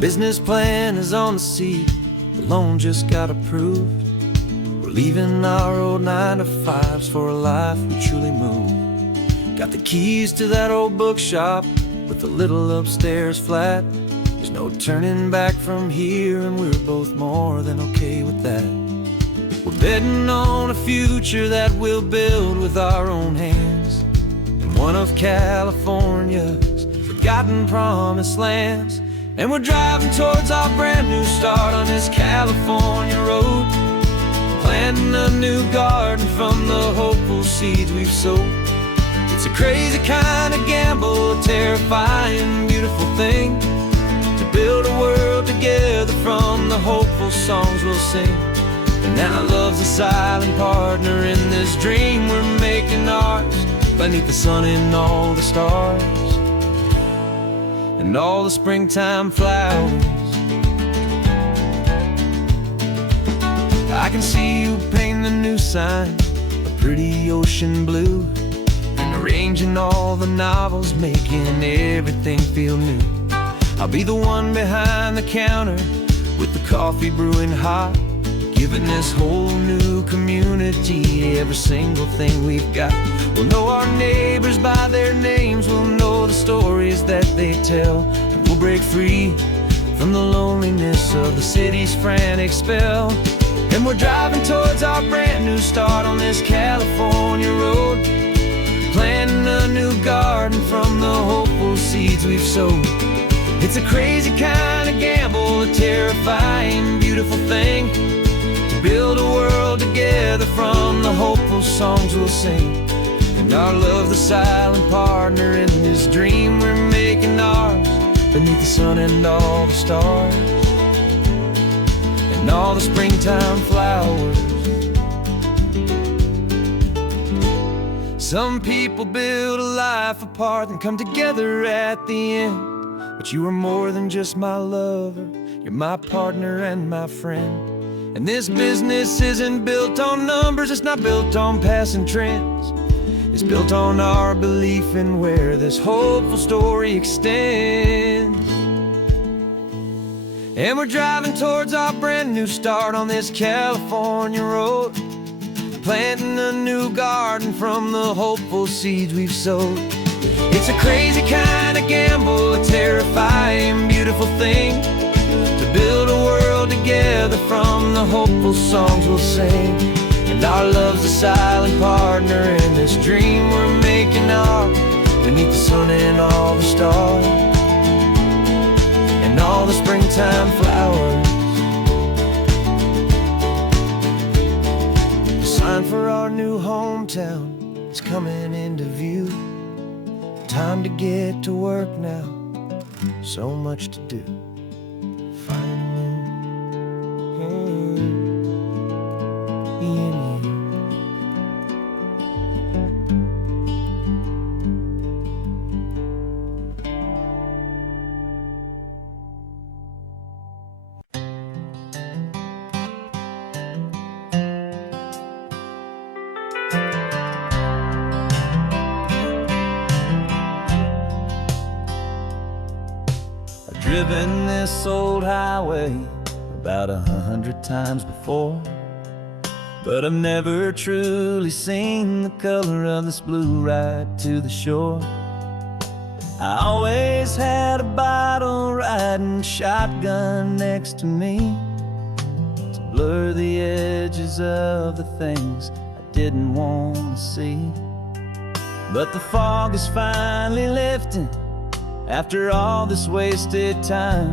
business plan is on the seat, the loan just got approved. We're leaving our old 9-to-5s for a life we truly move. Got the keys to that old bookshop with the little upstairs flat. There's no turning back from here, and we're both more than okay with that. We're betting on a future that we'll build with our own hands, in one of California's forgotten promised lands. And we're driving towards our brand new start on this California road, planting a new garden from the hopeful seeds we've sowed. It's a crazy kind of gamble, a terrifying, beautiful thing, to build a world together from the hopeful songs we'll sing. And now love's a silent partner in this dream we're making ours, beneath the sun and all the stars and all the springtime flowers. I can see you painting the new sign a pretty ocean blue, and arranging all the novels, making everything feel new. I'll be the one behind the counter with the coffee brewing hot, giving this whole new community every single thing we've got. We'll know our neighbors by their names, we'll know the stories that they tell, and we'll break free from the loneliness of the city's frantic spell. And we're driving towards our brand new start on this California road, planting a new garden from the hopeful seeds we've sowed. It's a crazy kind of gamble, a terrifying, beautiful thing, to build a world together from the hopeful songs we'll sing. And our love's the silent partner in this dream we're making ours, beneath the sun and all the stars and all the springtime flowers. Some people build a life apart and come together at the end, but you are more than just my lover, you're my partner and my friend. And this business isn't built on numbers, it's not built on passing trends. It's built on our belief in where this hopeful story extends. And we're driving towards our brand new start on this California road, planting a new garden from the hopeful seeds we've sowed. It's a crazy kind of gamble, a terrifying, beautiful thing, to build a world together from the hopeful songs we'll sing. And our love's a silent partner in this dream we're making ours, beneath the sun and all the stars and all the springtime flowers. The sign for our new hometown is coming into view. Time to get to work now, so much to do. Driven this old highway about 100 times before, but I've never truly seen the color of this blue right to the shore. I always had a bottle riding shotgun next to me to blur the edges of the things I didn't want to see. But the fog is finally lifting after all this wasted time,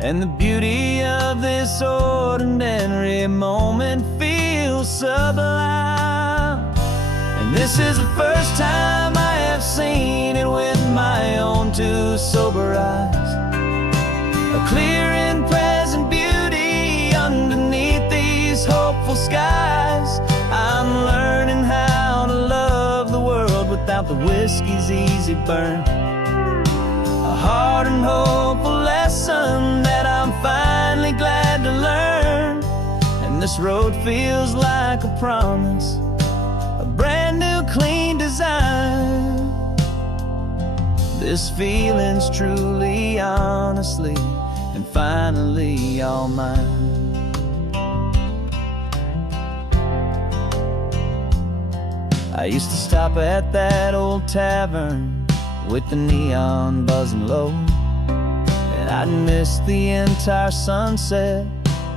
and the beauty of this ordinary moment feels sublime. And this is the first time I have seen it with my own two sober eyes, a clear and present beauty underneath these hopeful skies. I'm learning how to love the world without the whiskey's easy burn, a hard and hopeful lesson that I'm finally glad to learn. And this road feels like a promise, a brand new clean design. This feeling's truly, honestly, and finally all mine. I used to stop at that old tavern with the neon buzzing low, and I'd miss the entire sunset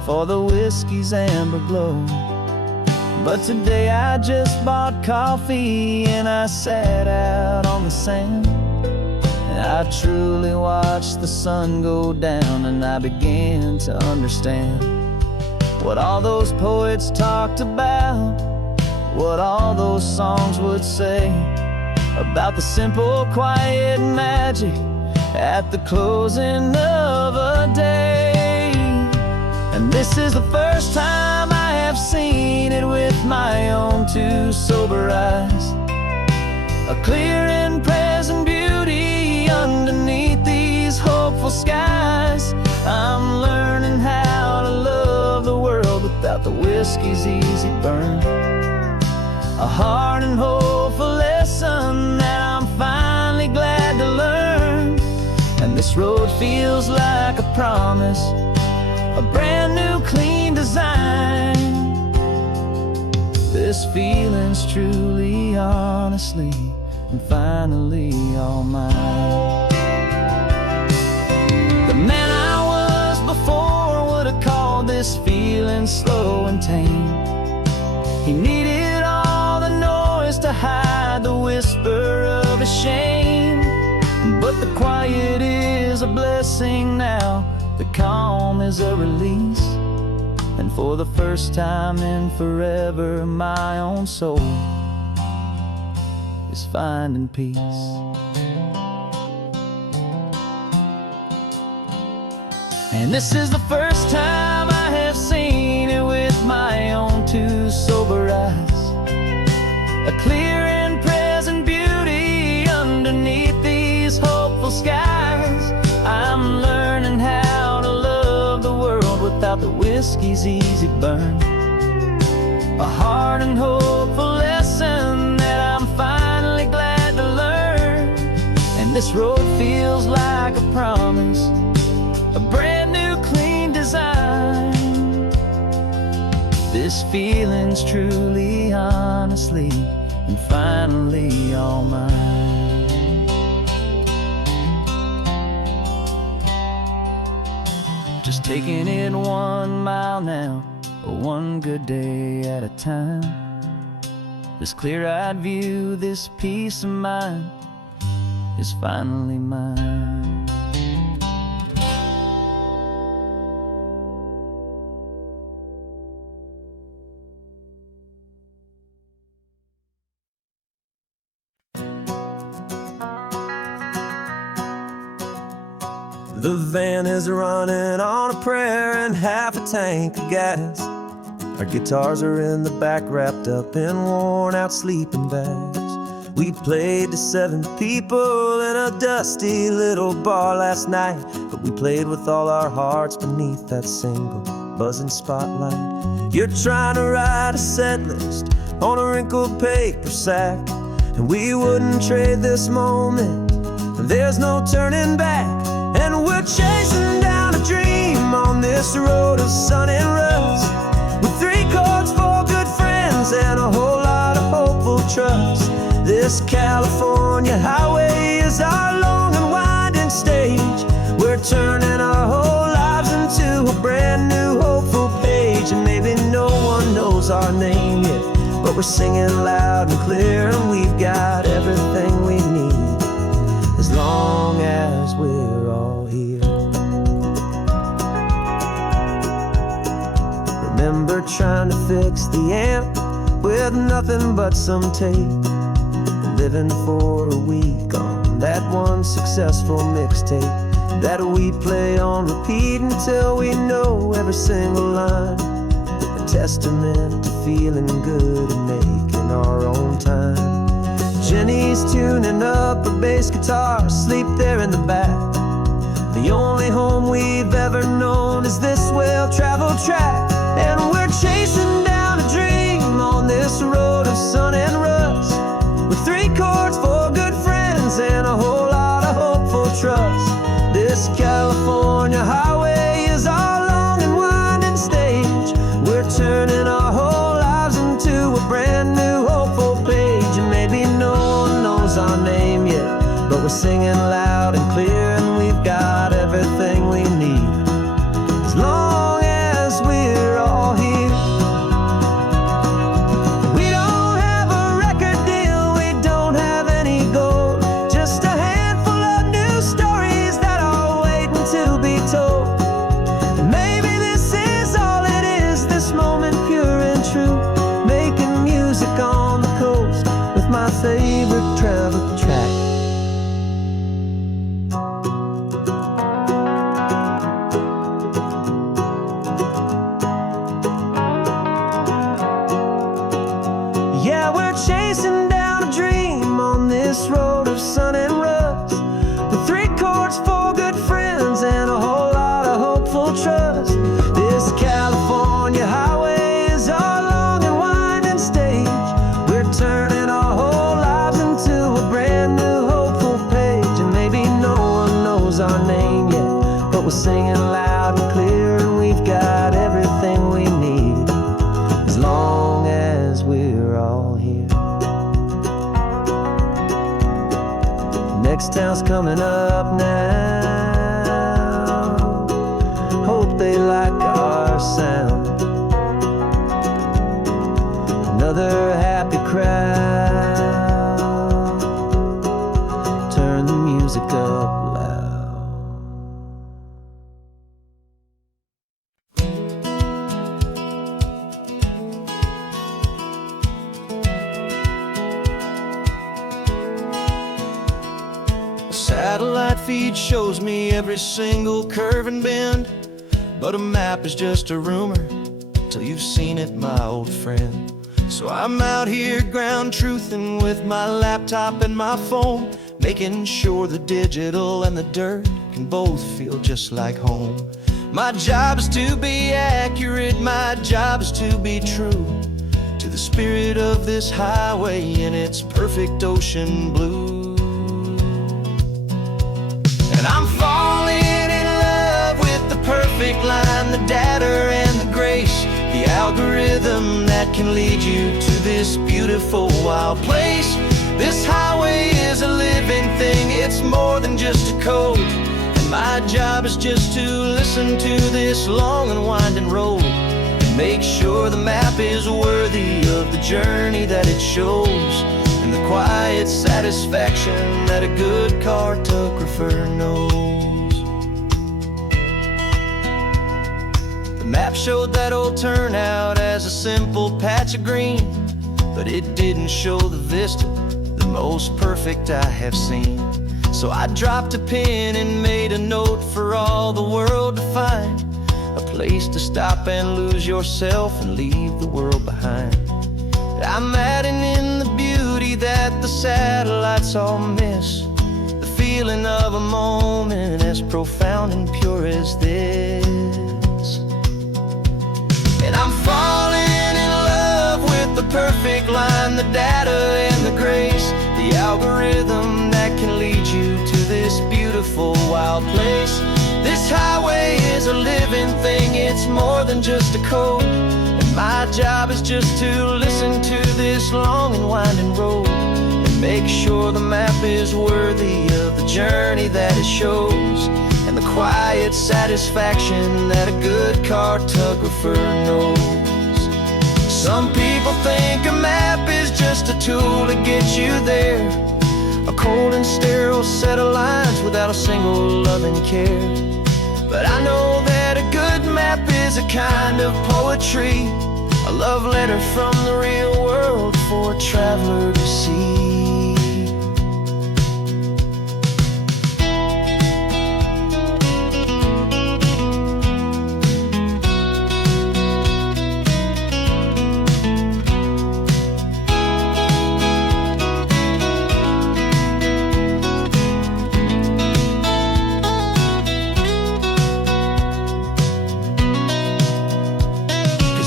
for the whiskey's amber glow. But today I just bought coffee and I sat out on the sand, and I truly watched the sun go down, and I began to understand what all those poets talked about, what all those songs would say about the simple, quiet magic at the closing of a day. And this is the first time I have seen it with my own two sober eyes, a clear and present beauty underneath these hopeful skies. I'm learning how to love the world without the whiskey's easy burn, a hard and hopeful lesson that I'm finally glad to learn. And this road feels like a promise, a brand new clean design. This feeling's truly, honestly, and finally all mine. The man I was before would have called this feeling slow and tame. He needed all the noise to hide the whisper of his shame. But the quiet is a blessing now, the calm is a release, and for the first time in forever my own soul is finding peace. And this is the first time I have seen it with my own two sober eyes, a clear and present beauty underneath these hopeful skies. I'm learning how to love the world without the whiskey's easy burn, a hard and hopeful lesson that I'm finally glad to learn. And this road feels like a promise, a brand new clean design. This feeling's truly, honestly, and finally all mine. Just taking it 1 mile now, one good day at a time. This clear-eyed view, this peace of mind is finally mine. The van is running on a prayer and half a tank of gas. Our guitars are in the back, wrapped up in worn-out sleeping bags. We played to 7 people in a dusty little bar last night, but we played with all our hearts beneath that single buzzing spotlight. You're trying to write a set list on a wrinkled paper sack, and we wouldn't trade this moment. There's no turning back. And we're chasing down a dream on this road of sun and rust, with 3 chords, 4 good friends, and a whole lot of hopeful trust. This California highway is our long and winding stage. We're turning our whole lives into a brand new hopeful page. And maybe no one knows our name yet, but we're singing loud and clear, and we've got everything we need, as long as we're all here. Remember trying to fix the amp with nothing but some tape, and living for a week on that one successful mixtape that we play on repeat until we know every single line, a testament to feeling good and making our own time. Jenny's tuning up her bass guitar, asleep there in the back. The only home we've ever known is this well-traveled track. And we're chasing down a dream on this road of sun and rust, with 3 chords, 4 good friends, and a whole lot of hopeful trust. This California highway singing loud and clear, and we've got everything we need as long as we're all here. We don't have a record deal, we don't have any gold, just a handful of new stories that are waiting to be told. And maybe this is all it is, this moment pure and true, making music on the coast with my favorite travel track. Yeah, we're chasing down a dream on this road of sun and rust, with 3 chords, 4 good friends, and a whole lot of hopeful trust. This California highway is our long and winding stage. We're turning our whole lives into a brand new hopeful page. And maybe no one knows our name yet, but we're singing loud and clear, and we've got everything we need as long as we're all here. Next town's coming up now, hope they like our sound. Another happy crowd, turn the music up loud. A satellite feed shows me every single curve and bend, but a map is just a rumor till you've seen it, my old friend. So I'm out here ground truthing with my laptop and my phone, making sure the digital and the dirt can both feel just like home. My job is to be accurate, my job is to be true to the spirit of this highway in its perfect ocean blue. And I'm falling in love with the perfect line, the data and the grace, the algorithm that can lead you to this beautiful wild place. This highway is a living thing, it's more than just a code. And my job is just to listen to this long and winding road and make sure the map is worthy of the journey that it shows, and the quiet satisfaction that a good cartographer knows. The map showed that old turnout as a simple patch of green, but it didn't show the vista, the most perfect I have seen. So I dropped a pin and made a note for all the world to find, a place to stop and lose yourself and leave the world behind. I'm adding in the beauty that the satellites all miss, the feeling of a moment as profound and pure as this. And I'm falling in love with the perfect line, the data and the grace, the algorithm that can lead you to this beautiful wild place. This highway is a living thing, it's more than just a code. And my job is just to listen to this long and winding road and make sure the map is worthy of the journey that it shows, and the quiet satisfaction that a good cartographer knows. Some people think a map is just a tool to get you there, a cold and sterile set of lines without a single loving care. But I know that a good map is a kind of poetry, a love letter from the real world for a traveler to see.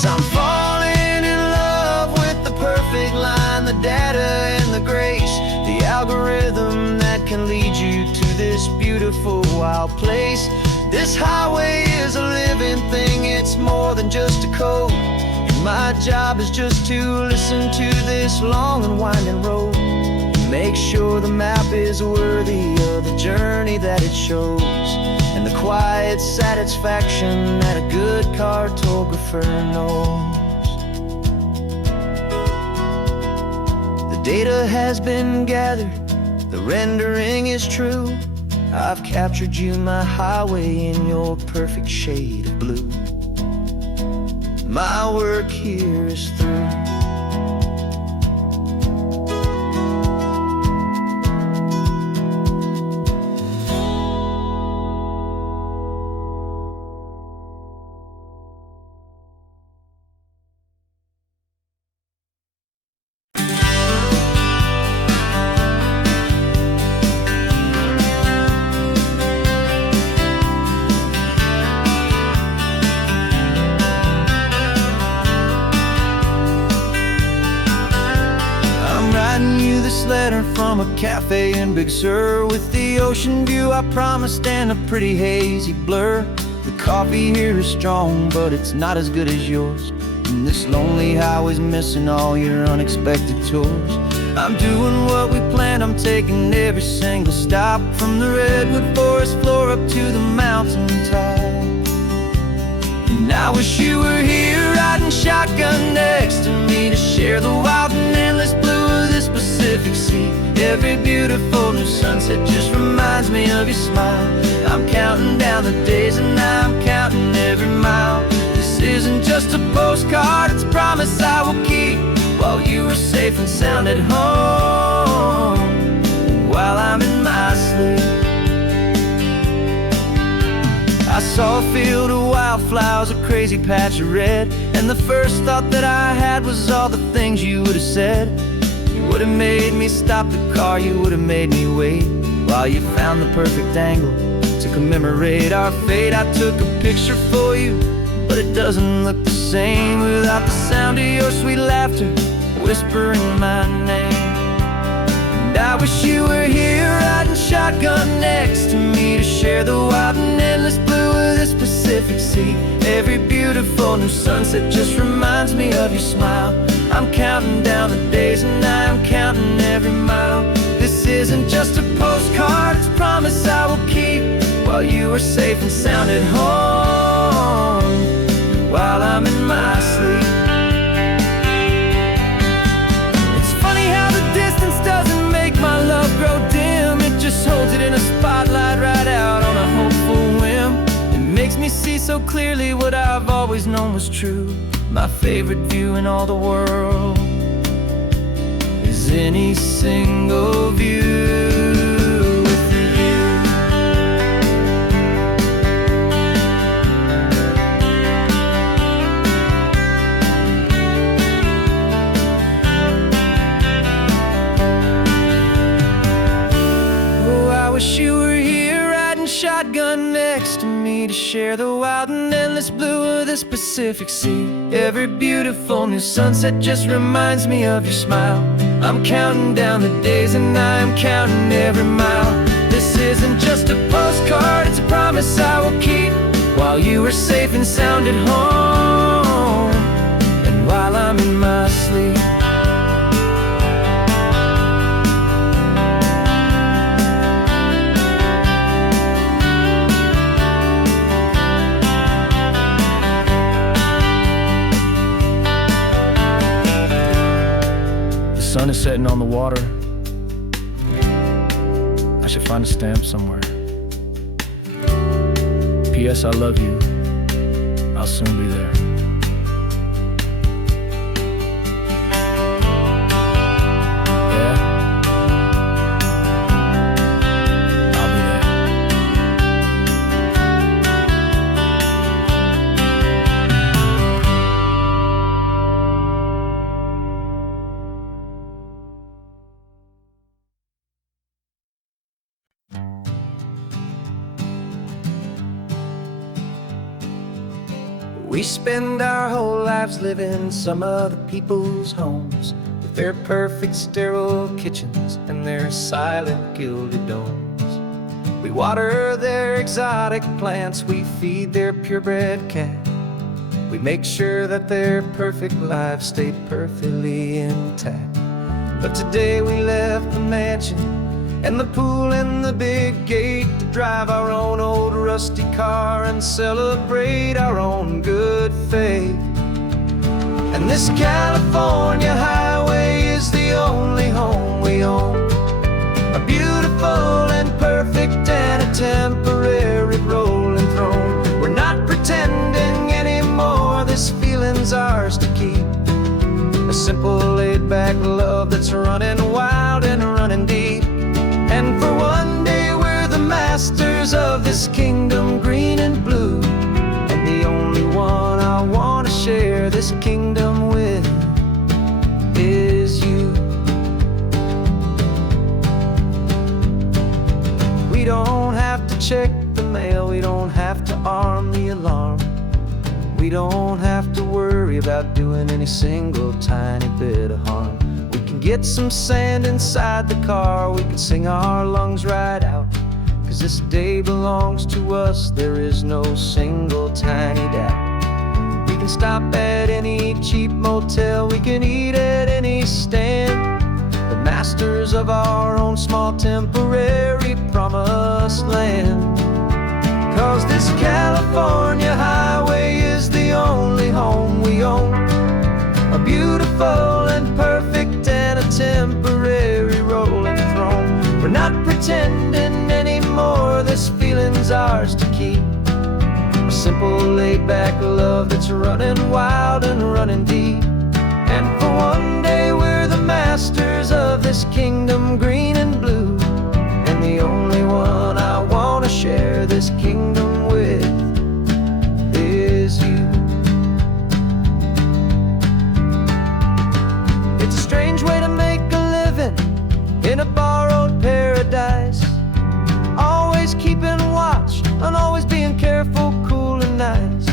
I'm falling in love with the perfect line, the data and the grace, the algorithm that can lead you to this beautiful wild place. This highway is a living thing, it's more than just a code. And my job is just to listen to this long and winding road, make sure the map is worthy of the journey that it shows, and the quiet satisfaction that a good cartographer knows. The data has been gathered, the rendering is true. I've captured you, my highway, in your perfect shade of blue. My work here is through. This letter from a cafe in Big Sur, with the ocean view I promised and a pretty hazy blur. The coffee here is strong, but it's not as good as yours, and this lonely highway's missing all your unexpected tours. I'm doing what we planned, I'm taking every single stop, from the redwood forest floor up to the mountain top. And I wish you were here riding shotgun next to me, to share the wild and endless blue of this Pacific Sea. Every beautiful new sunset just reminds me of your smile. I'm counting down the days and I'm counting every mile. This isn't just a postcard, it's a promise I will keep, while you are safe and sound at home, and while I'm in my sleep. I saw a field of wildflowers, a crazy patch of red, and the first thought that I had was all the things you would have said. You would have made me stop the car, you would have made me wait, while you found the perfect angle to commemorate our fate. I took a picture for you, but it doesn't look the same without the sound of your sweet laughter whispering my name. And I wish you were here riding shotgun next to me, to share the wild and endless blue of this Pacific Sea. Every beautiful new sunset just reminds me of your smile. I'm counting down the days and I'm counting every mile. This isn't just a postcard, it's a promise I will keep, while you are safe and sound at home, and while I'm in my sleep. It's funny how the distance doesn't make my love grow dim, it just holds it in a spotlight right out on a hopeful whim. It makes me see so clearly what I've always known was true. My favorite view in all the world is any single view with you. Oh, I wish you were here riding shotgun next to me, to share the wild and endless blue of this Pacific Sea. Every beautiful new sunset just reminds me of your smile. I'm counting down the days and I'm counting every mile. This isn't just a postcard, it's a promise I will keep, while you are safe and sound at home, and while I'm in my sleep. The sun is setting on the water. I should find a stamp somewhere. P.S. I love you. I'll soon be there. Yeah? I'll be there. We spend our whole lives living some other people's homes, with their perfect sterile kitchens and their silent gilded domes. We water their exotic plants, we feed their purebred cat. We make sure that their perfect lives stay perfectly intact. But today we left the mansion and the pool and the big gate to drive our own old rusty car and celebrate our own good faith. And this California highway is the only home we own, a beautiful and perfect and a temporary rolling throne. We're not pretending anymore, this feeling's ours to keep, a simple laid-back love that's running wild and running deep. And for one day we're the masters of this kingdom green and blue, and the only one I want to share this kingdom with is you. We don't have to check the mail, we don't have to arm the alarm, we don't have to worry about doing any single tiny bit of harm. We can get some sand inside the car, we can sing our lungs right out, 'cause this day belongs to us, there is no single tiny doubt. We can stop at any cheap motel, we can eat at any stand, the masters of our own small temporary promised land. 'Cause this California highway is the only home we own, a beautiful and perfect and a temporary rolling throne. We're not pretending anymore, this feeling's ours to keep, a simple laid-back love that's running wild and running deep. And for one day we're the masters of this kingdom green and blue, and the only one I want to share this kingdom with is you. It's a strange way to make a living in a borrowed paradise, always keeping watch and always being careful, cool and nice.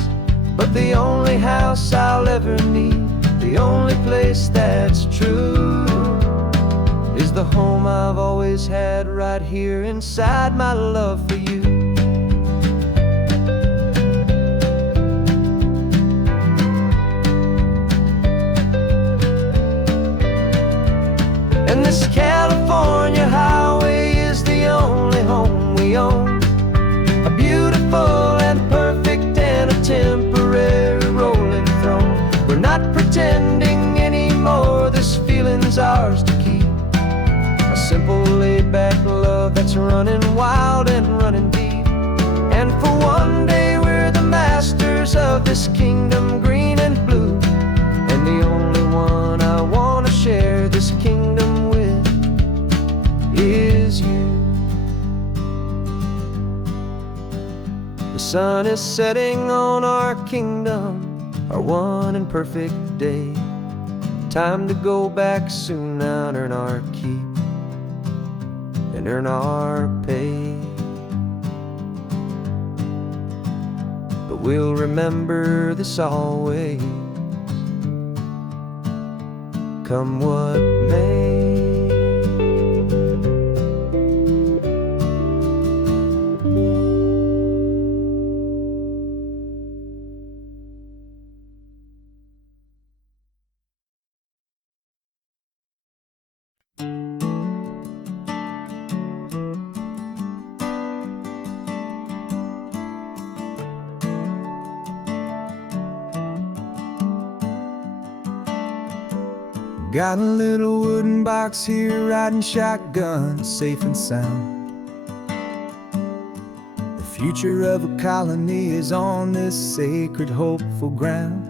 But the only house I'll ever need, the only place that's true, is the home I've always had right here inside my love for you. And this California highway is the only home we own, a beautiful and perfect and a temporary rolling throne. We're not pretending anymore, this feeling's ours to keep, a simple laid-back love that's running wild and running deep. And for one day we're the masters of this kingdom green and blue, and the only one I want to share this kingdom with is you. The sun is setting on our kingdom, our one and perfect day. Time to go back soon now and earn our keep and earn our pay. But we'll remember this always, come what may. Got a little wooden box here, riding shotgun, safe and sound. The future of a colony is on this sacred, hopeful ground.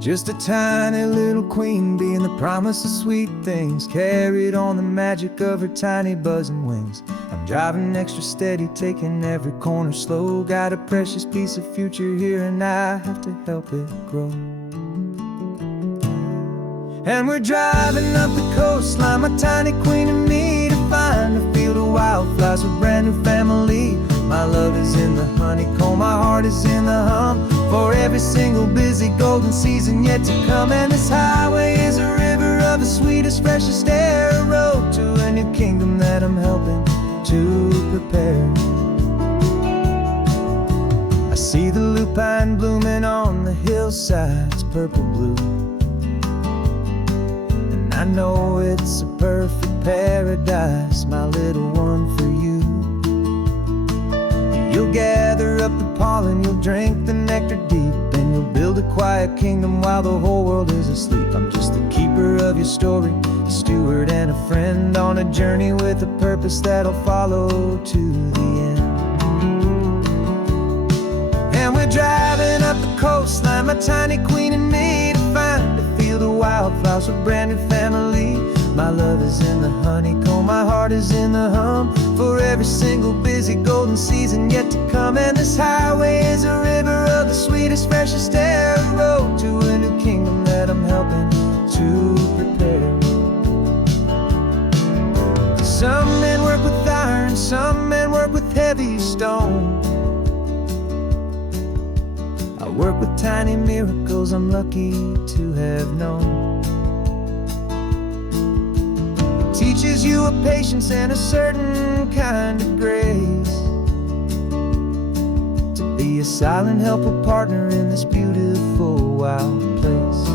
Just a tiny little queen bee and the promise of sweet things, carried on the magic of her tiny buzzing wings. I'm driving extra steady, taking every corner slow. Got a precious piece of future here and I have to help it grow. And we're driving up the coastline, my tiny queen and me, to find a field of wildflowers with brand new family. My love is in the honeycomb, my heart is in the hum, for every single busy golden season yet to come. And this highway is a river of the sweetest, freshest air, a road to a new kingdom that I'm helping to prepare. I see the lupine blooming on the hillsides, purple blue. I know it's a perfect paradise, my little one, for you. You'll gather up the pollen, you'll drink the nectar deep, and you'll build a quiet kingdom while the whole world is asleep. I'm just the keeper of your story, a steward and a friend on a journey with a purpose that'll follow to the end. And we're driving up the coastline, my tiny queen and me, to find a field of wildflowers, a brand new family. My love is in the honeycomb, my heart is in the hum, for every single busy golden season yet to come. And this highway is a river of the sweetest, freshest air, a road to a new kingdom that I'm helping to prepare. Some men work with iron, some men work with heavy stone. I work with tiny miracles I'm lucky to have known. Teaches you a patience and a certain kind of grace, to be a silent, helpful partner in this beautiful, wild place.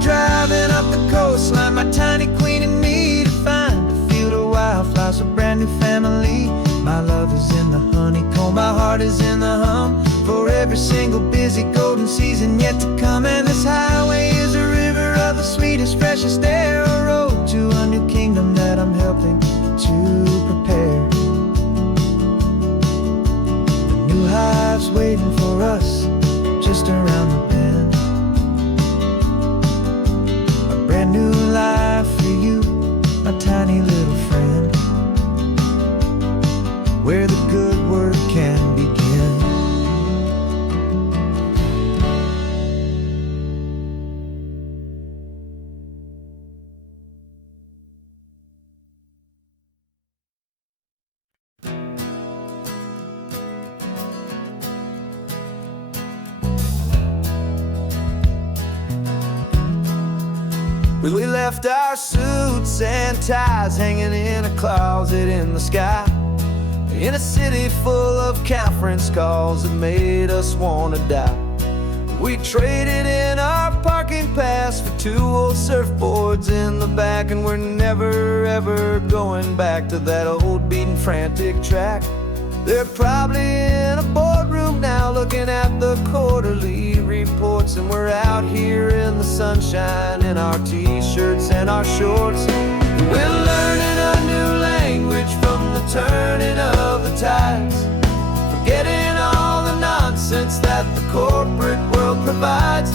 Driving up the coastline, my tiny queen and me, to find a field of wildflowers, a brand new family. My love is in the honeycomb, my heart is in the hum, for every single busy golden season yet to come. And this highway is a river of the sweetest, freshest air, a road to a new kingdom that I'm helping to prepare. The new hive's waiting for us just around the bend. Brand new life for you, my tiny little friend, where the good work can begin. We left our suits and ties hanging in a closet in the sky, in a city full of conference calls that made us wanna die. We traded in our parking pass for 2 old surfboards in the back, and we're never ever going back to that old beaten frantic track. They're probably in a boardroom now looking at the quarterly reports, and we're out here in the sunshine in our t-shirts and our shorts. We're learning a new language from the turning of the tides, forgetting all the nonsense that the corporate world provides.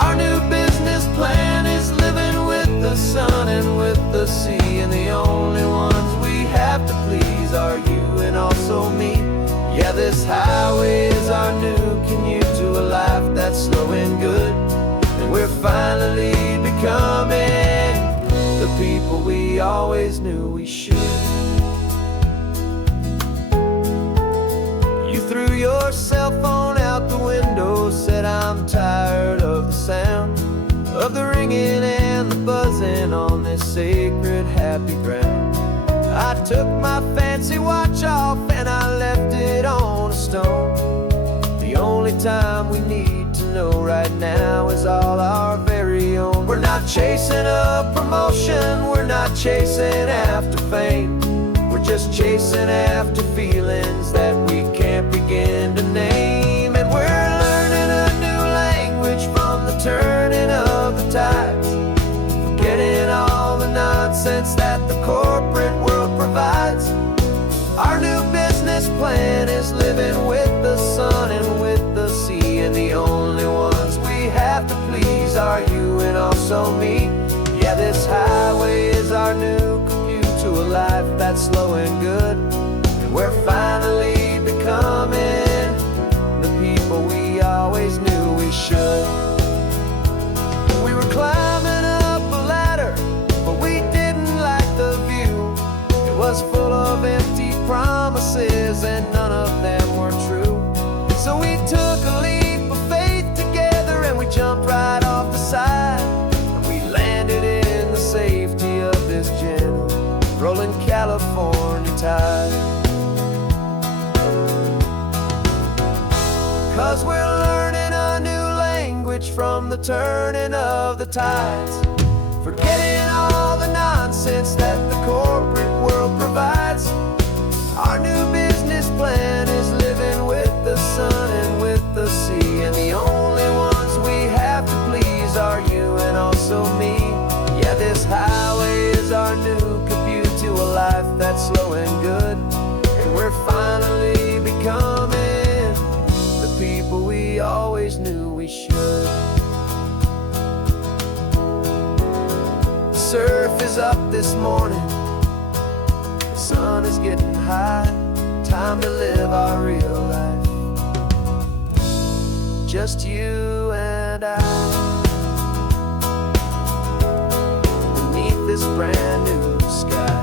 Our new business plan is living with the sun and with the sea, and the only ones we have to please are you and also me. Yeah, this highway is our new commute to a life that's slow and good, and we're finally becoming the people we always knew we should. You threw your cell phone out the window, said I'm tired of the sound of the ringing and the buzzing on this sacred happy ground. I took my fancy watch off and I left it on a stone. The only time we need to know right now is all our very own. We're not chasing a promotion, we're not chasing after fame, we're just chasing after feelings that we can't begin to name. And we're learning a new language from the turning of the tides, forgetting all the nonsense that the corporate world provides. Our new business plan is living with the sun and with the sea, and the only ones we have to please are you and also me. Yeah, this highway is our new commute to a life that's slow and good, and we're finally becoming the people we always knew we should. We were climbing up a ladder, but we turning of the tides, forgetting all the nonsense that the corporate world provides. Our new business plan is living with the sun and with the sea, and the only ones we have to please are you and also me. Yeah, this highway is our new commute to a life that's slow and good, and we're finally becoming the people we always knew we should. The surf is up this morning, the sun is getting high, time to live our real life, just you and I, beneath this brand new sky.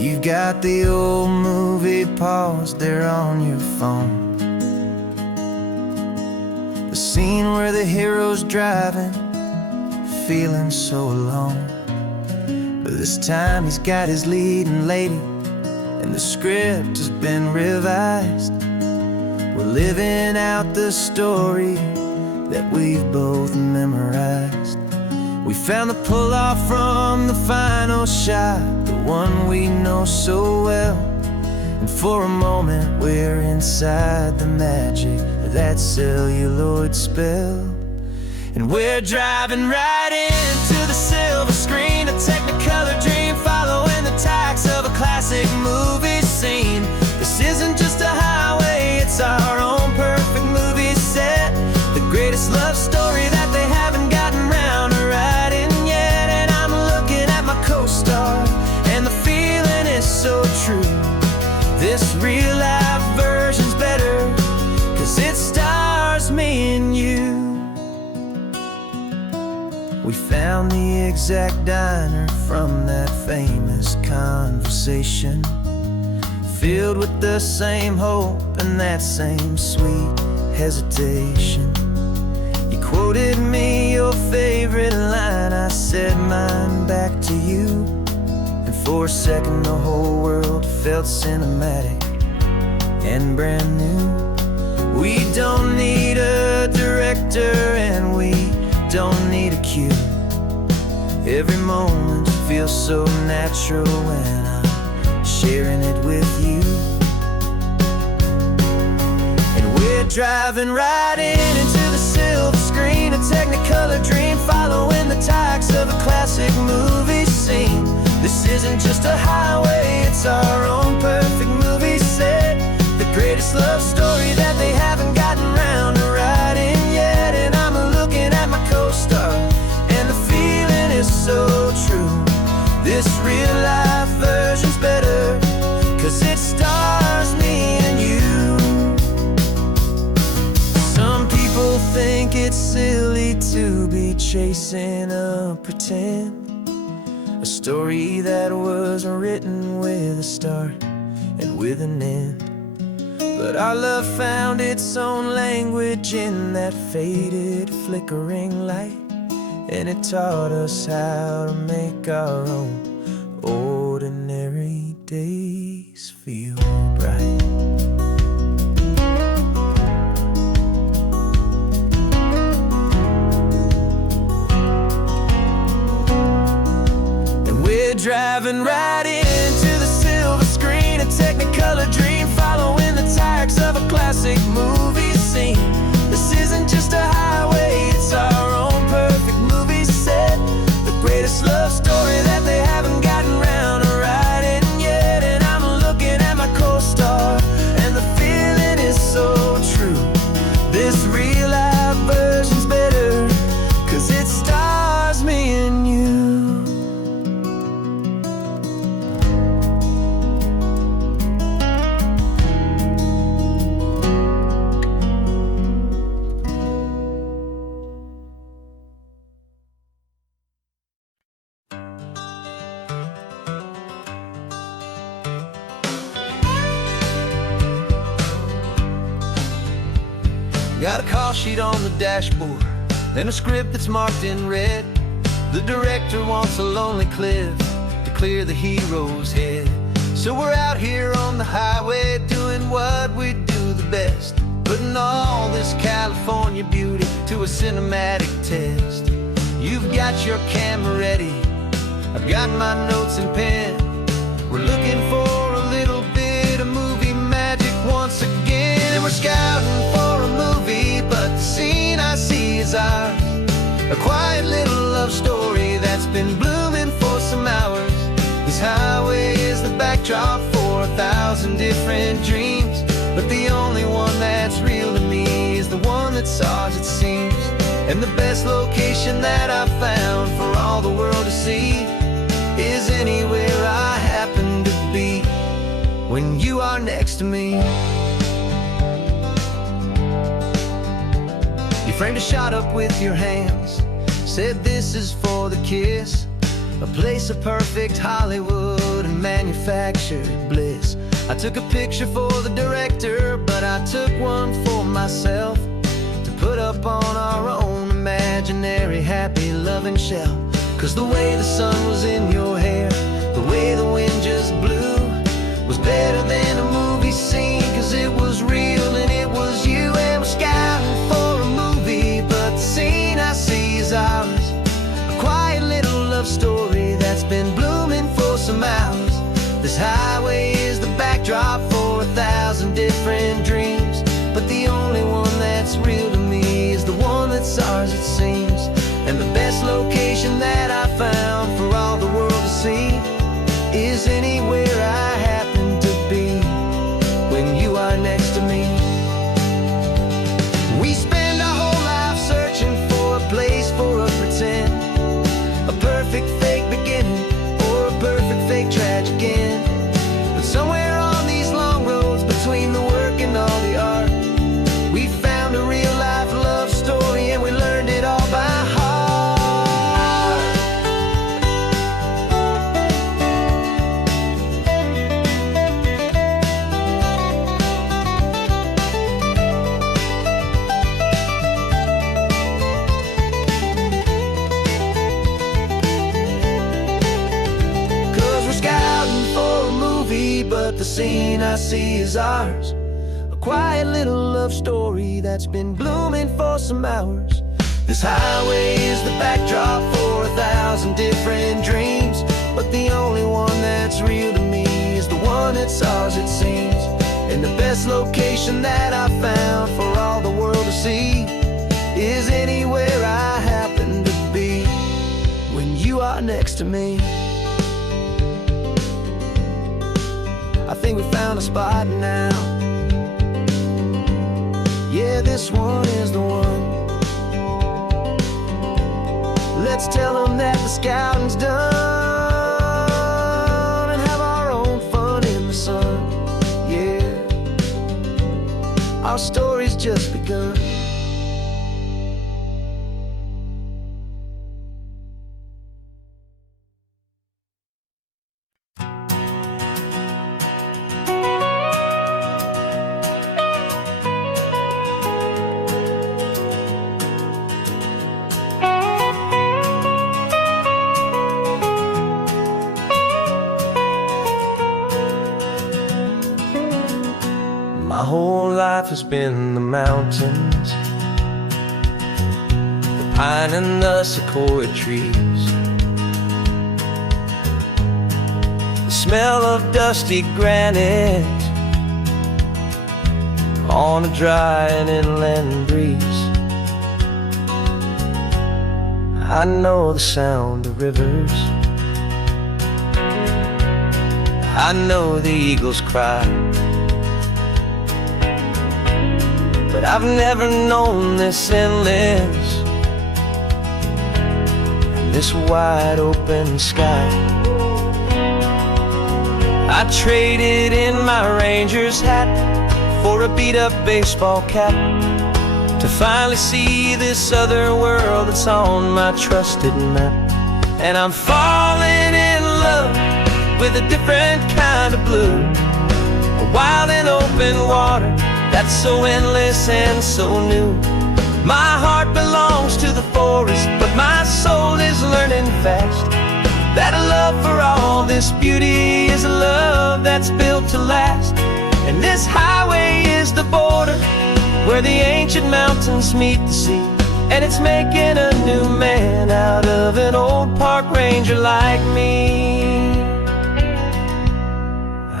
You've got the old movie paused there on your phone, the scene where the hero's driving, feeling so alone. But this time he's got his leading lady, and the script has been revised. We're living out the story that we've both memorized. We found the pull-off from the final shot, the one we know so well. And for a moment we're inside the magic of that celluloid spell. And we're driving right into the silver screen, a technicolor dream, following the tacks of a classic movie scene. This isn't just a highway, it's our own perfect movie set, the greatest love story that they haven't gotten round to writing yet. And I'm looking at my co-star, and the feeling is so true. This real life version's better, 'cause it stars me and you. We found the exact diner from that famous conversation, filled with the same hope and that same sweet hesitation. You quoted me your favorite line, I said mine back to you, and for a second the whole world felt cinematic and brand new. We don't need a director and we don't need a cue. Every moment feels so natural when I'm sharing it with you. And we're driving right into the silver screen, a technicolor dream, following the tacks of a classic movie scene. This isn't just a highway, it's our own perfect movie set, the greatest love story that they haven't gotten round to writing yet. And I'm looking at my co-star, and the feeling is so true. This real life version's better, 'cause it stars me and you. Some people think it's silly to be chasing a pretend, a story that was written with a start and with an end. But our love found its own language in that faded, flickering light, and it taught us how to make our own ordinary days feel bright. And we're driving right into the silver screen, a technicolor dream, following the tacks of a classic movie scene. This isn't just a highway, it's our own perfect movie set, the greatest love story that they haven't gotten round to writing yet. And I'm looking at my co-star, and the feeling is so true. This real life version's better, 'cause it stars me and you. Got a call sheet on the dashboard and a script that's marked in red. The director wants a lonely cliff to clear the hero's head. So we're out here on the highway doing what we do the best, putting all this California beauty to a cinematic test. You've got your camera ready, I've got my notes and pen. We're looking for a little bit of movie magic once again. And we're scouting for a movie, but the scene I see is ours. A quiet little love story that's been blooming for some hours. This highway is the backdrop for 1,000 different dreams, but the only one that's real to me is the one that's ours, it seems. And the best location that I've found for all the world to see is anywhere I happen to be when you are next to me. You framed a shot up with your hands, said this is for the kiss, a place of perfect Hollywood and manufactured bliss. I took a picture for the director, but I took one for myself to put up on our own imaginary happy loving shelf. Cause the way the sun was in your hair, the way the wind just blew, was better than a movie scene, cause it was real and it was you. And we're scouting for a movie, but the scene I see is ours. A quiet little love story that's been blooming for some hours. This highway is the backdrop for 1,000 different dreams, but the only one that's real to me is the one that's ours, it seems. And the best location that I found for all the world to see is anywhere I happen to be when you are next to me. We spend our whole life searching for a place for a pretend, a perfect fake beginning or a perfect fake tragic end. But somewhere on these long roads between the work and all the art, we found a real life love story and we learned it all by heart. But the scene I see is ours. A quiet little love story that's been blooming for some hours. This highway is the backdrop for 1,000 different dreams, but the only one that's real to me is the one that's ours, it seems. And the best location that I found for all the world to see is anywhere I happen to be when you are next to me. I think we found a spot now. Yeah, this one is the one. Let's tell them that the scouting's done and have our own fun in the sun. Yeah, our story's just begun. My whole life has been the mountains, the pine and the sequoia trees, the smell of dusty granite on a dry and inland breeze. I know the sound of rivers, I know the eagles cry, but I've never known this endless and this wide open sky. I traded in my Ranger's hat for a beat-up baseball cap to finally see this other world that's on my trusted map. And I'm falling in love with a different kind of blue, a wild and open water that's so endless and so new. My heart belongs to the forest, but my soul is learning fast that a love for all this beauty is a love that's built to last. And this highway is the border where the ancient mountains meet the sea, and it's making a new man out of an old park ranger like me.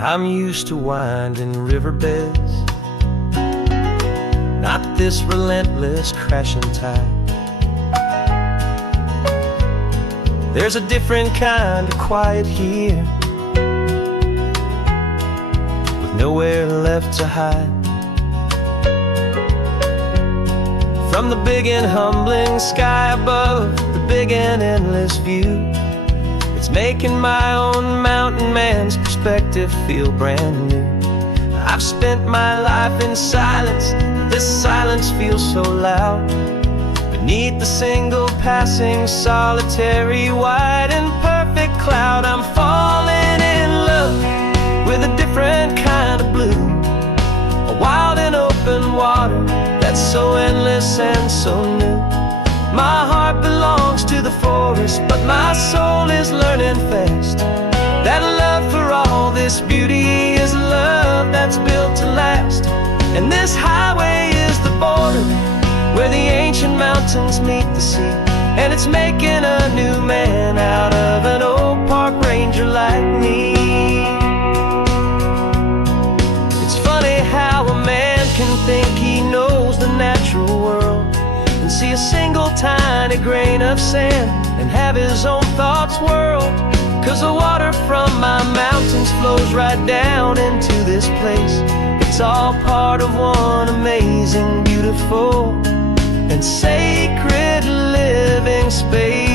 I'm used to winding riverbeds, not this relentless crashing tide. There's a different kind of quiet here, with nowhere left to hide. From the big and humbling sky above, the big and endless view, it's making my own mountain man's perspective feel brand new. I've spent my life in silence, this silence feels so loud. Beneath the single passing solitary white and perfect cloud, I'm falling in love with a different kind of blue, a wild and open water that's so endless and so new. My heart belongs to the forest, but my soul is learning fast that a love for all this beauty is a love that's built to last. And this highway is the border where the ancient mountains meet the sea, and it's making a new man out of an old park ranger like me. It's funny how a man can think he knows the natural world and see a single tiny grain of sand and have his own thoughts whirled. 'Cause the water from my mountains flows right down into this place. It's all part of one amazing, beautiful, and sacred living space.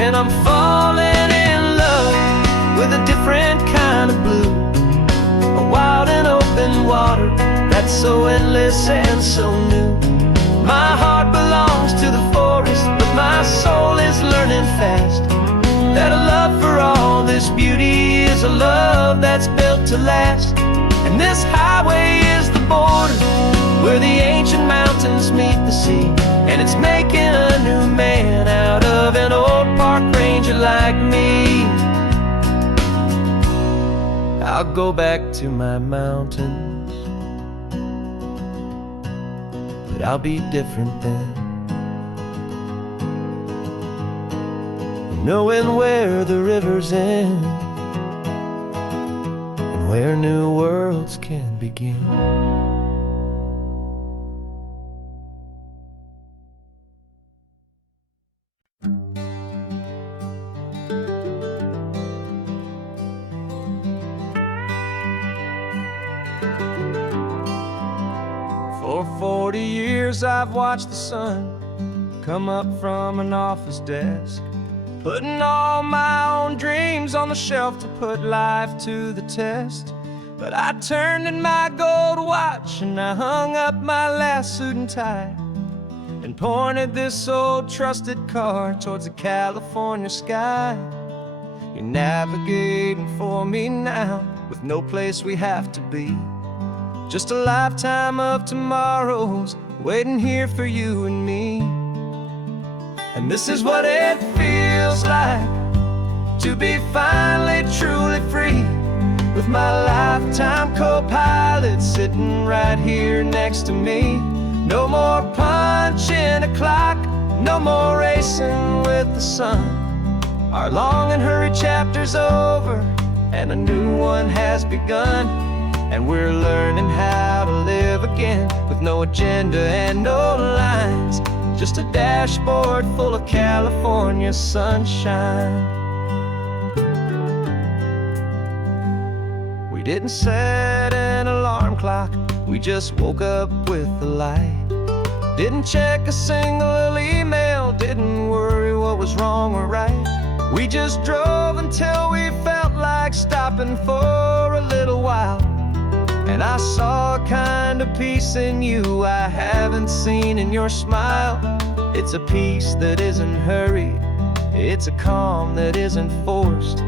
And I'm falling in love with a different kind of blue, a wild and open water that's so endless and so new. My heart belongs to the forest, but my soul is learning fast that a love for all this beauty is a love that's built to last. And this highway is the border where the ancient mountains meet the sea, and it's making a new man out of an old park ranger like me. I'll go back to my mountains, but I'll be different then, knowing where the rivers end and where new worlds can begin. For 40 years I've watched the sun come up from an office desk, putting all my own dreams on the shelf to put life to the test. But I turned in my gold watch and I hung up my last suit and tie and pointed this old trusted car towards the California sky. You're navigating for me now with no place we have to be, just a lifetime of tomorrows waiting here for you and me. And this is what it feels like to be finally truly free, with my lifetime co-pilot sitting right here next to me. No more punching a clock, no more racing with the sun. Our long and hurried chapter's over and a new one has begun. And we're learning how to live again with no agenda and no lines, just a dashboard full of California sunshine. We didn't set an alarm clock, we just woke up with the light. Didn't check a single email, didn't worry what was wrong or right. We just drove until we felt like stopping for a little while. And I saw a kind of peace in you I haven't seen in your smile. It's a peace that isn't hurried, it's a calm that isn't forced.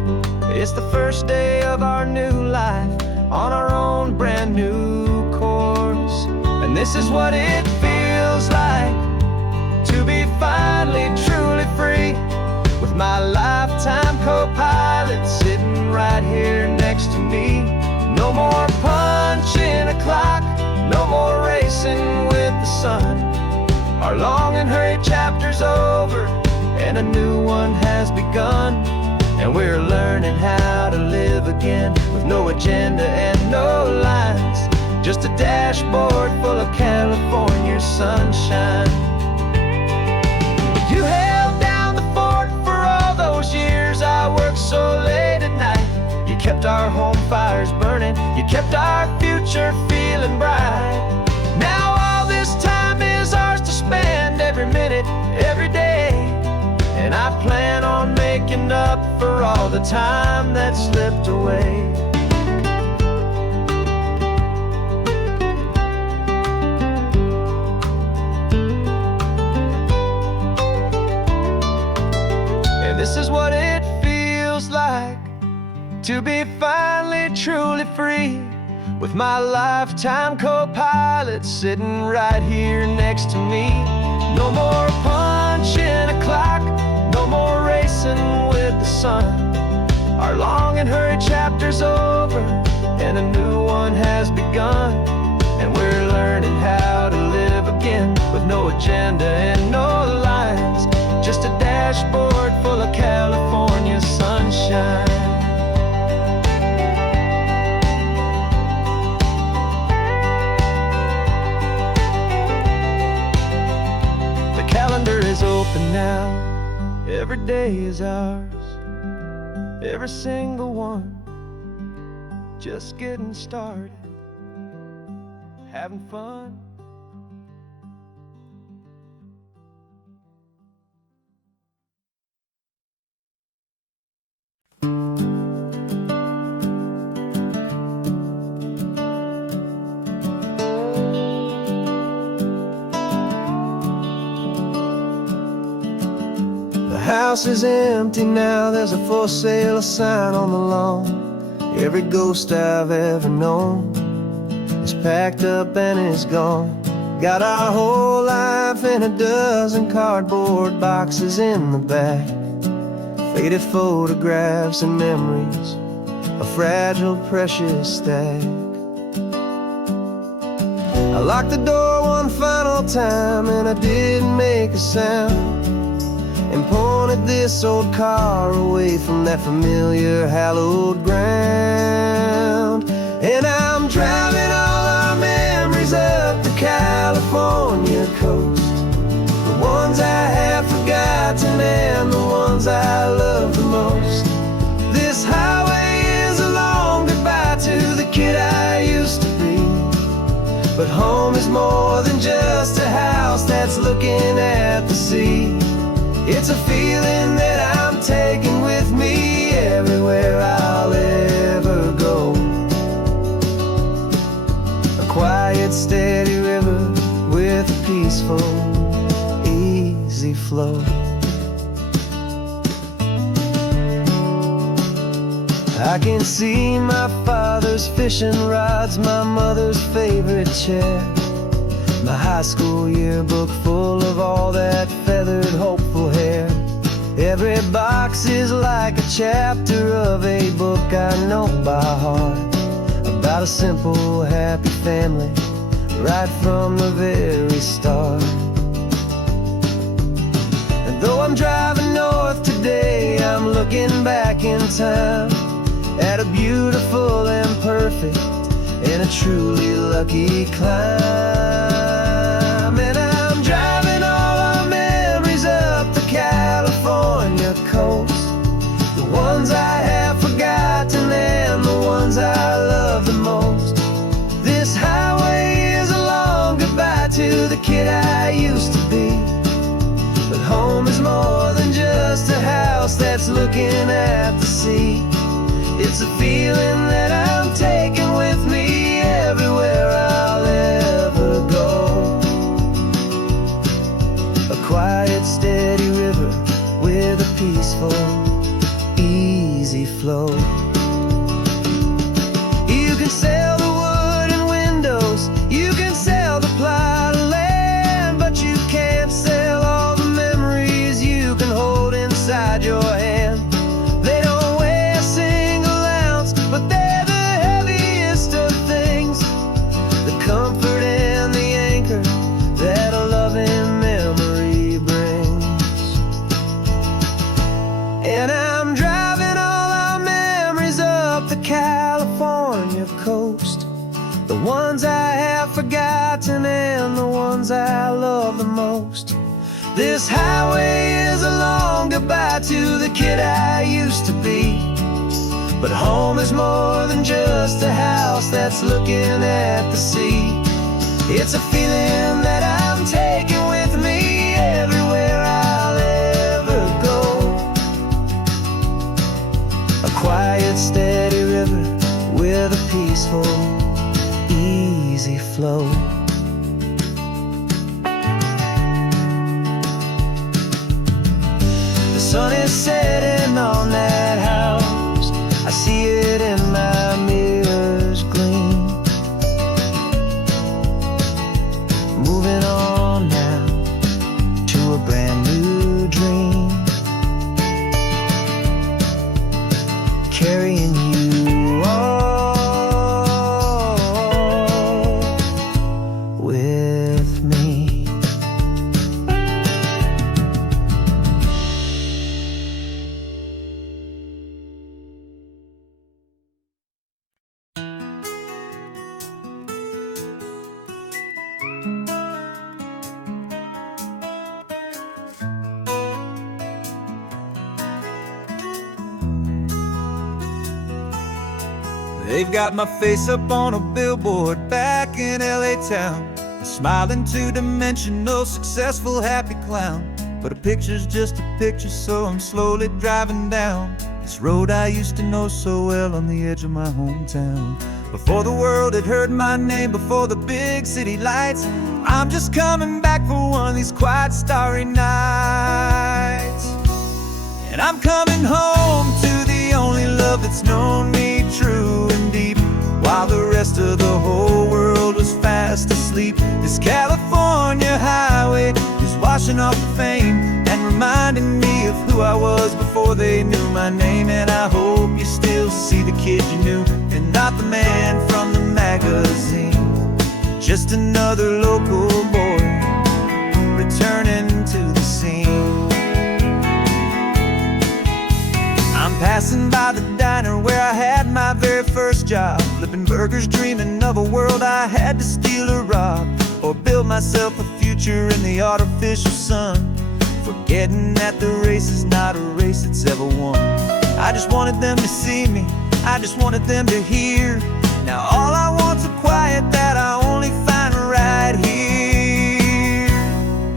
It's the first day of our new life on our own brand new course. And this is what it feels like to be finally truly free, with my lifetime co-pilot sitting right here next to me. No more punching a clock, no more racing with the sun. Our long and hurried chapter's over, and a new one has begun. And we're learning how to live again, with no agenda and no lines, just a dashboard full of California sunshine. You held down the fort for all those years I worked so late at night. You kept our home fires burning, you kept our future feeling bright. Now all this time is ours to spend, every minute, every day. And I plan on making up for all the time that slipped away. And this is what it feels like to be finally truly free, with my lifetime co-pilot sitting right here next to me. No more punching a clock, no more racing with the sun. Our long and hurried chapter's over, and a new one has begun. And we're learning how to live again, with no agenda and no lines, just a dashboard full of California sunshine. The calendar is open now, every day is ours, every single one, just getting started, having fun. The house is empty now, there's a for sale sign on the lawn. Every ghost I've ever known is packed up and is gone. Got our whole life in a dozen cardboard boxes in the back, faded photographs and memories, a fragile, precious stack. I locked the door one final time and I didn't make a sound, and pointed this old car away from that familiar hallowed ground. And I'm driving all our memories up the California coast, the ones I have forgotten and the ones I love the most. This highway is a long goodbye to the kid I used to be, but home is more than just a house that's looking at the sea. It's a feeling that I'm taking with me everywhere I'll ever go. A quiet, steady river with a peaceful, easy flow. I can see my father's fishing rods, my mother's favorite chair, my high school yearbook full of all that feathered, hopeful hair. Every box is like a chapter of a book I know by heart, about a simple, happy family right from the very start. And though I'm driving north today, I'm looking back in time at a beautiful and perfect and a truly lucky climb. And I'm driving all our memories up the California coast, the ones I have forgotten and the ones I love the most. This highway is a long goodbye to the kid I used to be, but home is more than just a house that's looking at the sea. It's a feeling that I'm taking with me everywhere quiet, steady river with a peaceful, easy flow. You can sail the wood and windows, you can sail the plot of land, but you can't sail all the memories you can hold inside your hand. They don't weigh a single ounce, but they're the heaviest of things, the comfort and the anchor that a loving memory brings. And I'm driving all our memories up the California coast, the ones I have forgotten and the ones I love the most. This highway is a long goodbye to the kid I used to be, but home is more than just a house that's looking at the sea. It's a feeling that I'm taking with me everywhere I'll ever go. A quiet, steady river with a peaceful, easy flow. The sun is setting on that house, I see it in my mirror's gleam. Moving on now to a brand new dream, carrying you all with me. They've got my face up on a billboard back in LA town, a smiling two-dimensional, successful, happy clown. But a picture's just a picture, so I'm slowly driving down this road I used to know so well on the edge of my hometown. Before the world had heard my name, before the big city lights, I'm just coming back for one of these quiet, starry nights. And I'm coming home to the only love that's known me true and deep, while the rest of the whole world was fast asleep. This California highway is washing off the fame and reminding me of who I was before they knew my name. And I hope you still see the kid you knew, and not the man from the magazine. Just another local boy returning to the scene. I'm passing by the diner where I had my very first job, flipping burgers, dreaming of a world I had to steal or rob, or build myself a future in the artificial sun, forgetting that the race is not a race that's ever won. I just wanted them to see me, I just wanted them to hear. Now all I want's a quiet that I only find right here.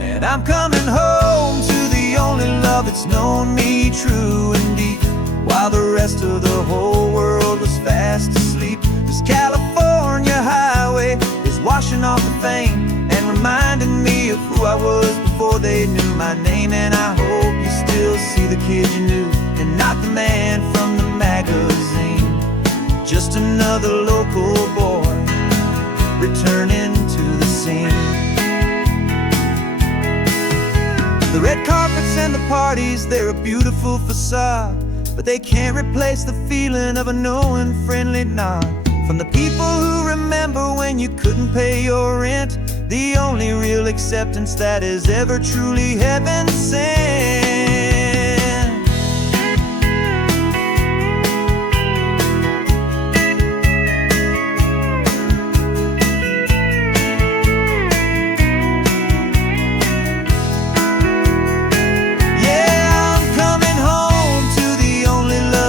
And I'm coming home to the only love that's known me true and deep, while the rest of the whole world was fast asleep. This California highway is washing off the fame and reminding me of who I was before they knew my name. And I hope you still see the kid you knew, and not the man from the magazine. Just another local boy returning to the scene. The red carpets and the parties, they're a beautiful facade, but they can't replace the feeling of a knowing, friendly nod from the people who remember when you couldn't pay your rent, the only real acceptance that is ever truly heaven sent.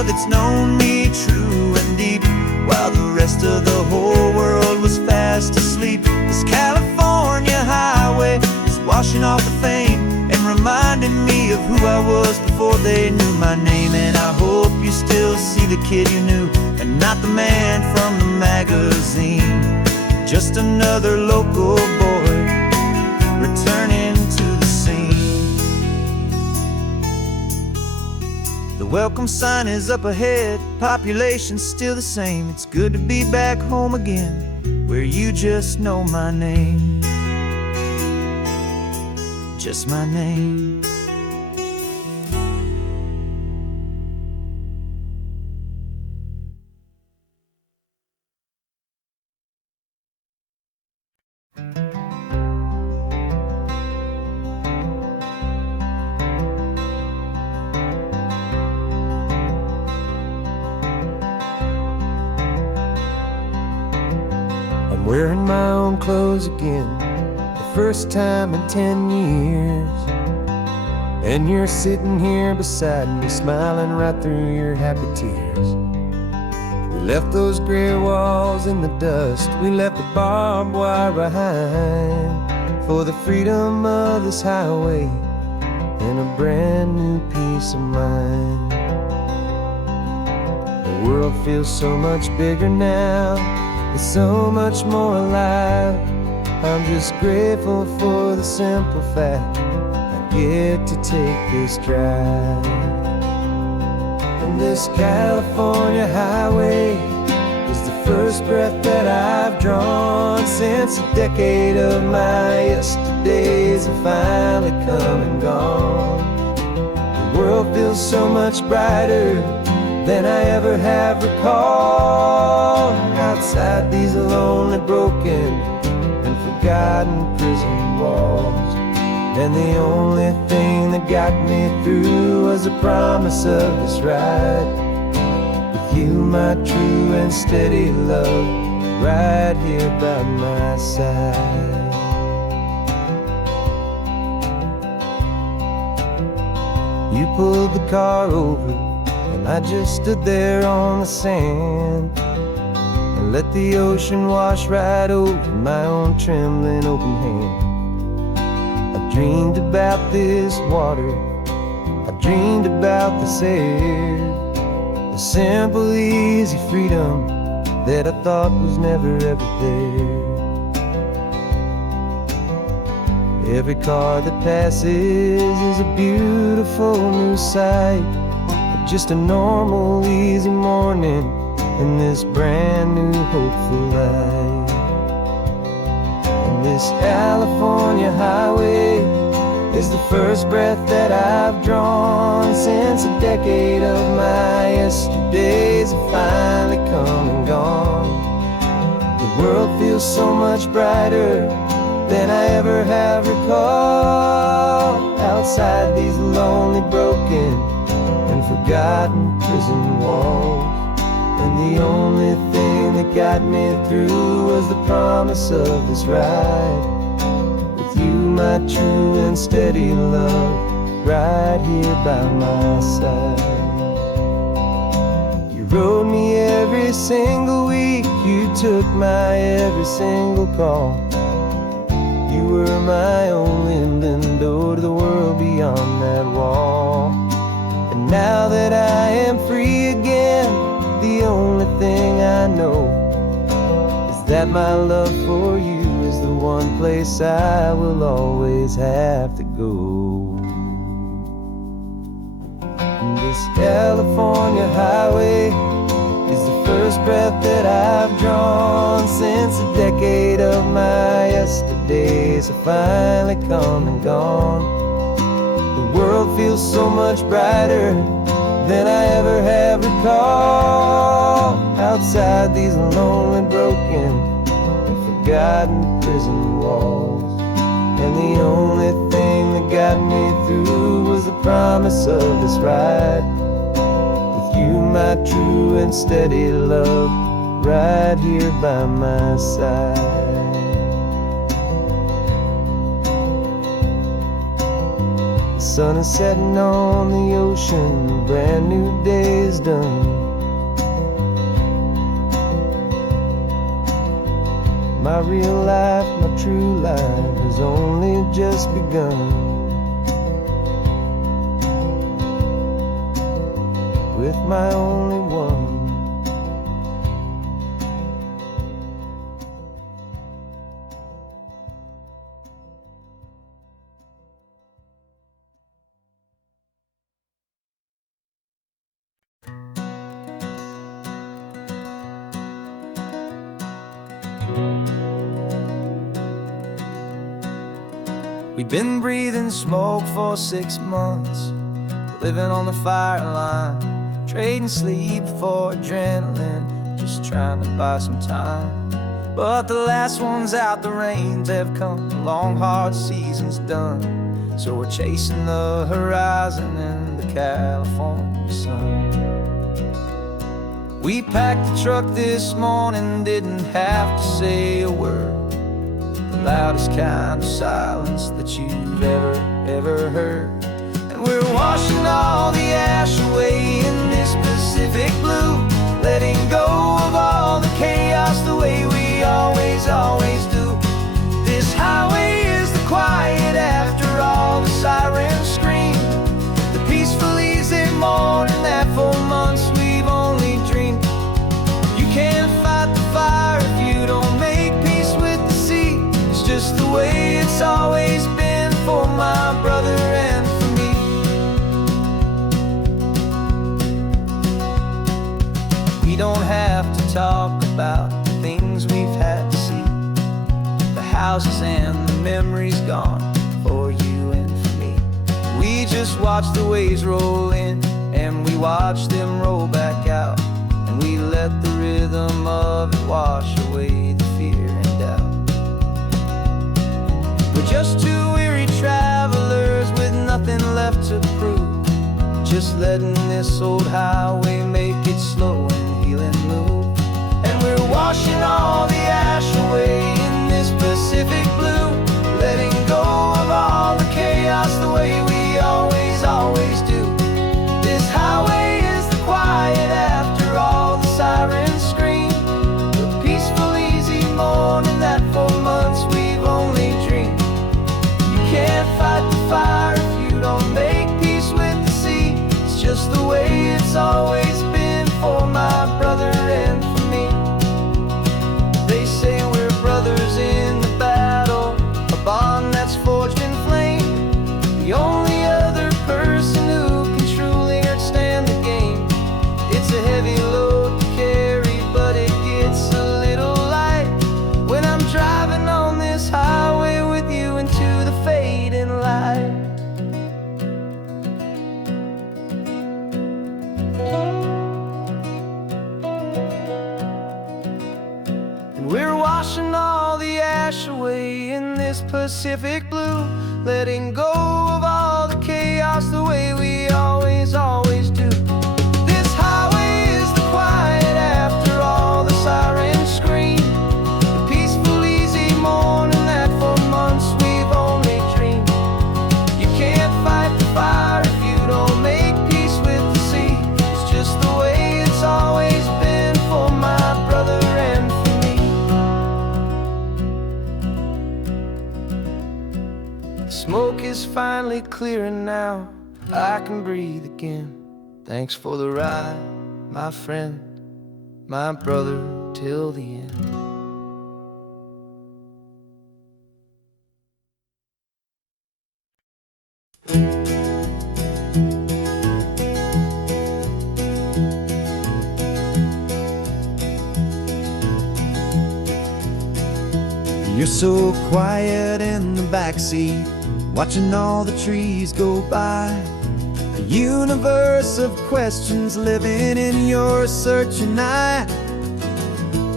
It's known me true and deep, while the rest of the whole world was fast asleep. This California highway is washing off the fame and reminding me of who I was before they knew my name. And I hope you still see the kid you knew, and not the man from the magazine. Just another local boy returning to the scene. welcome sign is up ahead, population's still the same. It's good to be back home again, where you just know my name. Just my name. I'm wearing my own clothes again, the first time in 10 years. And you're sitting here beside me, smiling right through your happy tears. We left those gray walls in the dust, we left the barbed wire behind, for the freedom of this highway and a brand new peace of mind. The world feels so much bigger now, it's so much more alive. I'm just grateful for the simple fact I get to take this drive. And this California highway is the first breath that I've drawn since a decade of my yesterdays have finally come and gone. The world feels so much brighter than I ever have recalled. Outside these lonely, broken, and forgotten prison walls. And the only thing that got me through was the promise of this ride with you, my true and steady love, right here by my side. You pulled the car over and I just stood there on the sand and let the ocean wash right over my own trembling open hand. I dreamed about this water, I dreamed about this air, the simple, easy freedom that I thought was never ever there. Every car that passes is a beautiful new sight, just a normal, easy morning in this brand new, hopeful life. And this California highway is the first breath that I've drawn since a decade of my yesterdays have finally come and gone. The world feels so much brighter than I ever have recalled. Outside these lonely, broken, and forgotten prison walls. And the only thing that got me through was the promise of this ride with you, my true and steady love, right here by my side. You rode me every single week, you took my every single call. You were my only window to the world beyond that wall. And now that I am free again, the only thing I know is that my love for you is the one place I will always have to go. And this California highway is the first breath that I've drawn since a decade of my yesterdays have finally come and gone. The world feels so much brighter than I ever have recalled. Outside these lonely, broken, and forgotten prison walls. And the only thing that got me through was the promise of this ride with you, my true and steady love, right here by my side. The sun is setting on the ocean, a brand new day is done. My real life, my true life has only just begun. With my only one. We've been breathing smoke for 6 months, living on the fire line, trading sleep for adrenaline, just trying to buy some time. But the last one's out, the rains have come, the long hard season's done. So we're chasing the horizon in the California sun. We packed the truck this morning, didn't have to say a word. The loudest kind of silence that you've ever heard. And we're washing all the ash away in this Pacific blue, letting go of all the chaos the way we always do. This highway is the quiet after all the sirens scream, the peaceful easy morning that for months we've only dreamed. You can't fight the fire if you don't make peace with the sea. It's just the way it's always been for my brother and for me. We don't have to talk about the things we've had to see, the houses and the memories gone for you and for me. We just watch the waves roll in and we watch them roll back out, and we let the rhythm of it wash away the fear and doubt. We're just two weary travelers with nothing left to prove, just letting this old highway make it slow and healing move. And we're washing all the ash away in this Pacific blue, letting go of all the chaos the way we always do. This highway is the quiet after all the sirens scream, the peaceful easy morning that for months we've only dreamed. You can't fight the fire if you don't make peace with the sea. It's just the way it's always been for my brother and for me. They say we're brothers in the battle, a bond that's forged in flame. The only other person who can truly stand the game. It's a heavy load to carry, but it gets a little light when I'm driving on this highway with you into the fading light. And we're washing all the ash away in this Pacific blue, letting go of all the chaos the way we always do. This highway is the quiet after all the sirens scream, the peaceful easy morning that for months we've only dreamed. You can't fight the fire if you don't make peace with the sea. It's just the way it's always been for my brother and for me. The smoke is finally clearing now, I can breathe again. Thanks for the ride, my friend, my brother till the end. You're so quiet in the backseat, watching all the trees go by. A universe of questions living in your searching eye.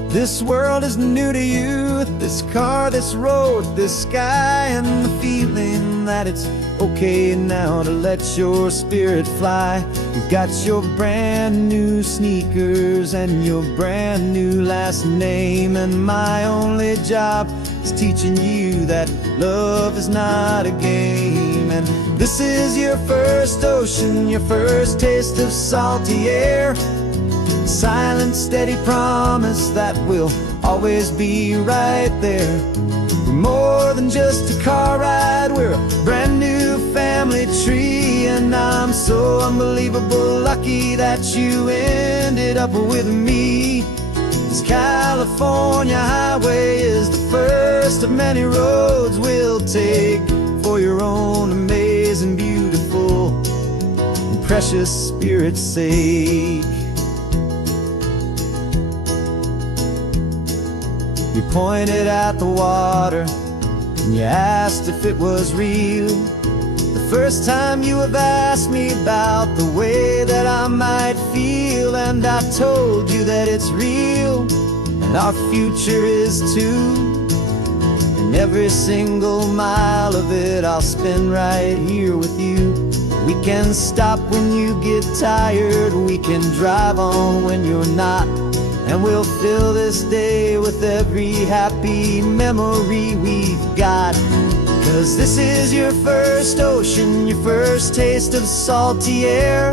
This world is new to you, this car, this road, this sky, and the feeling that it's okay now to let your spirit fly. You've got your brand new sneakers and your brand new last name, and my only job is teaching you that love is not a game. And this is your first ocean, your first taste of salty air, silent, steady promise that we'll always be right there. We're more than just a car ride, we're a brand new family tree, and I'm so unbelievable lucky that you ended up with me. This California highway is the first of many roads we'll take for your own amazing, beautiful, and precious spirit's sake. You pointed at the water, and you asked if it was real. The first time you have asked me about the way that I might feel, and I told you that it's real, and our future is too. And every single mile of it I'll spend right here with you. We can stop when you get tired, we can drive on when you're not, and we'll fill this day with every happy memory we've got. 'Cause this is your first ocean, your first taste of salty air,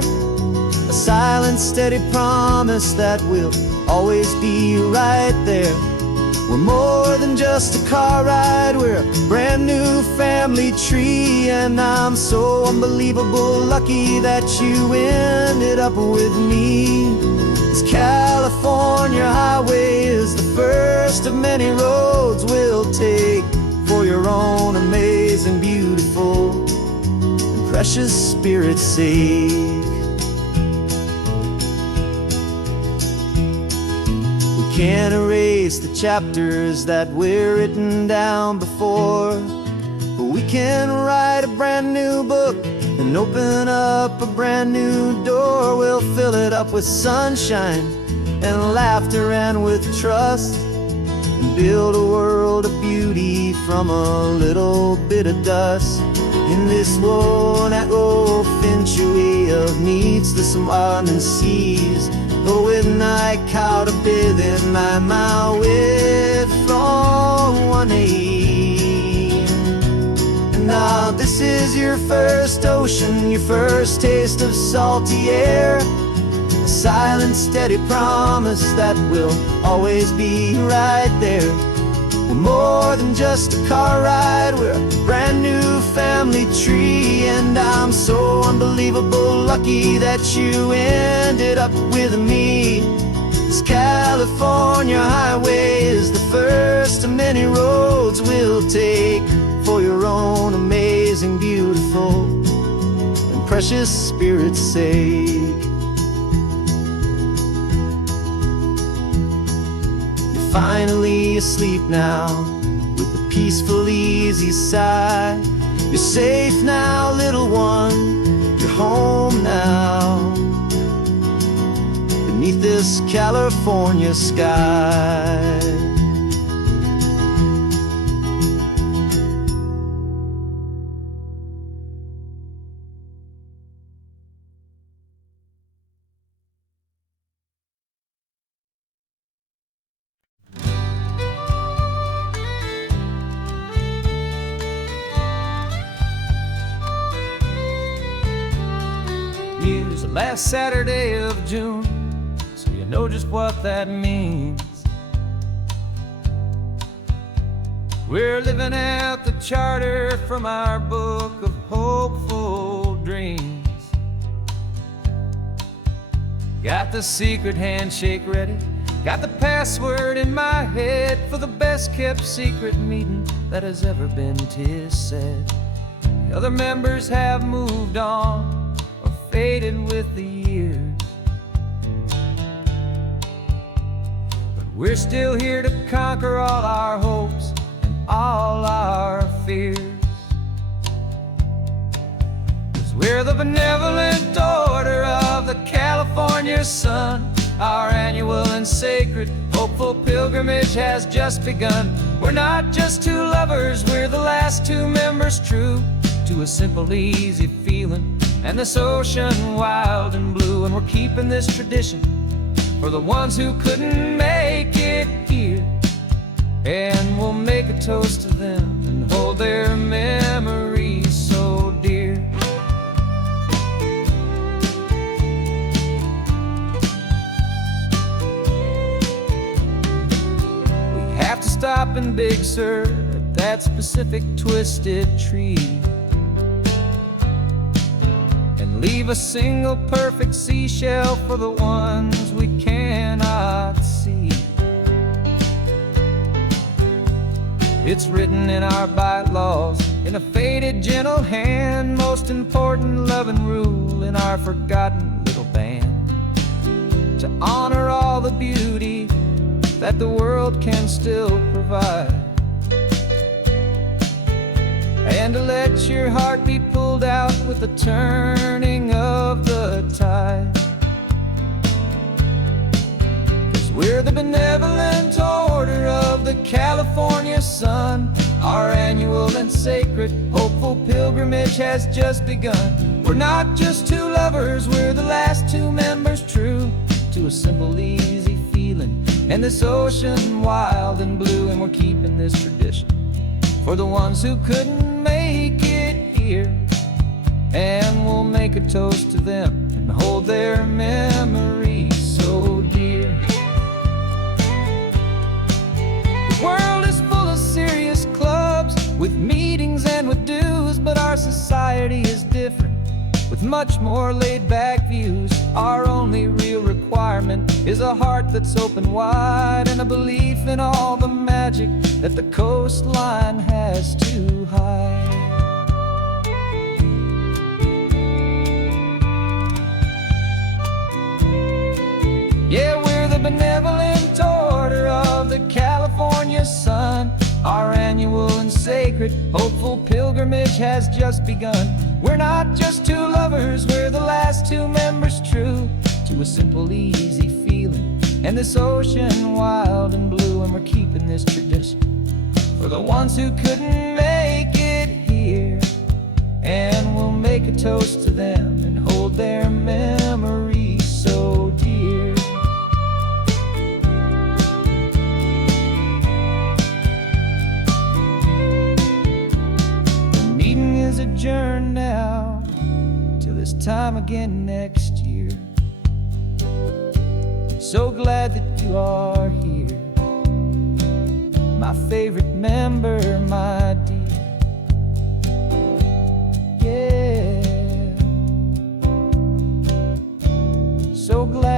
a silent, steady promise that we'll always be right there. We're more than just a car ride, we're a brand new family tree, and I'm so unbelievable lucky that you ended up with me. This California highway is the first of many roads we'll take for your own amazing, beautiful, and precious spirit's sake. Can't erase the chapters that we're written down before, but we can write a brand new book and open up a brand new door. We'll fill it up with sunshine and laughter and with trust, and build a world of beauty from a little bit of dust. In this worn-out old century of needs to some ardent seas, but with night caught a bit in my mouth with from 180. And now this is your first ocean, your first taste of salty air, a silent, steady promise that we'll always be right there. We're more than just a car ride, we're a brand new family tree, and I'm so unbelievable lucky that you ended up with me. This California highway is the first of many roads we'll take for your own amazing, beautiful, and precious spirit's sake. Finally asleep now, with a peaceful, easy sigh. You're safe now, little one, you're home now, beneath this California sky. Use the last Saturday of June, so you know just what that means. We're living out the charter from our book of hopeful dreams. Got the secret handshake ready, got the password in my head for the best kept secret meeting that has ever been, 'tis said. The other members have moved on, faded with the years, but we're still here to conquer all our hopes and all our fears. 'Cause we're the benevolent order of the California sun. Our annual and sacred hopeful pilgrimage has just begun. We're not just two lovers, we're the last two members true to a simple, easy feeling and this ocean wild and blue. And we're keeping this tradition for the ones who couldn't make it here, and we'll make a toast to them and hold their memories so dear. We have to stop in Big Sur at that specific twisted tree, leave a single perfect seashell for the ones we cannot see. It's written in our bylaws in a faded, gentle hand, most important loving rule in our forgotten little band, to honor all the beauty that the world can still provide. and to let your heart be pulled out with the turning of the tide. 'Cause we're the benevolent order of the California sun. Our annual and sacred hopeful pilgrimage has just begun. We're not just two lovers, we're the last two members true to a simple, easy feeling, and this ocean wild and blue. And we're keeping this tradition for the ones who couldn't make it here, and we'll make a toast to them and hold their memories so dear. The world is full of serious clubs with meetings and with dues, but our society is different with much more laid-back views. Our only real requirement is a heart that's open wide, and a belief in all the magic that the coastline has to hide. Yeah, we're the benevolent order of the California sun. Our annual and sacred hopeful pilgrimage has just begun. We're not just two lovers, we're the last two members true to a simple, easy feeling, and this ocean wild and blue. And we're keeping this tradition for the ones who couldn't make it here, and we'll make a toast to them and hold their memories so dear. The meeting is adjourned now till this time again next year. So glad that you are here, my favorite member, my dear. Yeah, so glad